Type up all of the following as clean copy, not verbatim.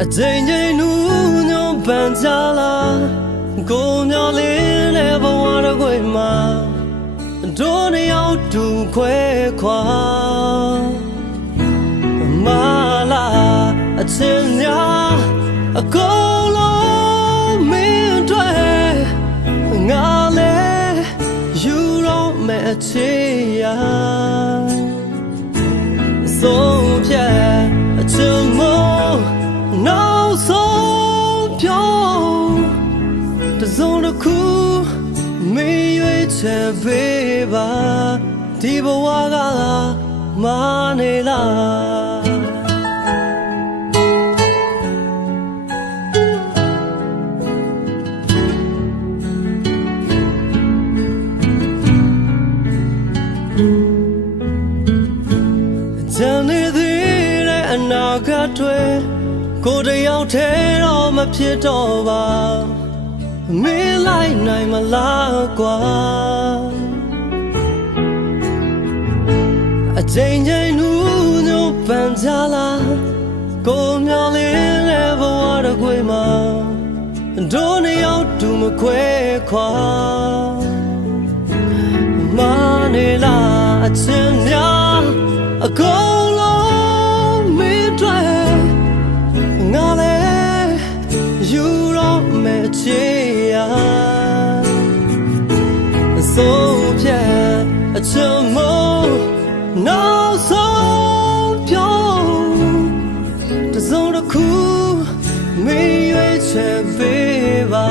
အချိန်ချင်းနူးညွန်ပန်ကြလားကိုမျောလေးနဲ့ဘဝတစ်ခွေမှာတို့နှစ်ယောက်တူခွဲခွာမလာအချင်းများအကုန်လုံးမင်းတွေငါလည်းယူတော့မဲ့အချေရာဆုံးဖြတ်အချင်းမနောက်ဆုံးပြောတစုံတစ်ခုမေးရွေးချက်ပေးပါဒီဘဝကမနေလားဂျန်နေတဲ့အနာဂတ်တွေကိုတယောက်ထဲတော့မဖြစ်တော့ပါမေးလိုက်နိုင်မလားကွာအချိန်ချင်းနူးညွန်ပန်ကြလားကိုမျောလေးနဲ့ဘဝတစ်ခွေမှာတို့နှစ်ယောက်တူမခွဲခွာမနေလားအချင်းများအကုန်လုံးမင်းတွေငါလည်းယူတော့မဲ့ချေရာဆုံးဖြတ်အချင်းမနောက်ဆုံးပြောတစုံတစ်ခုမေးရွေးချက်ပေးပါ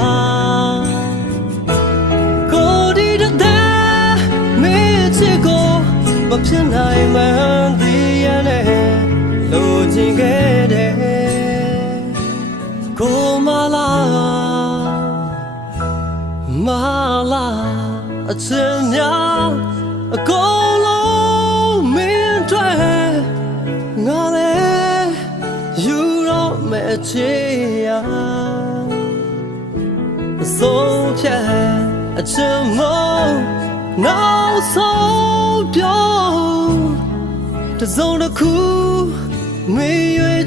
ကိုဒီတဲ့မေးချစ်ကိုမဖြစ်နိုင်မှန်းသိရတဲ့လိုချင်ခဲ့တဲ့ကိုမလာအချင်းများအကုန်လုံးမင်းတွေငါလည်းယူတော့မဲ့ချေရာဆုံးဖြတ်အချင်းမနောက်ဆုံးပြောတစုံတစ်ခုမေးရွေး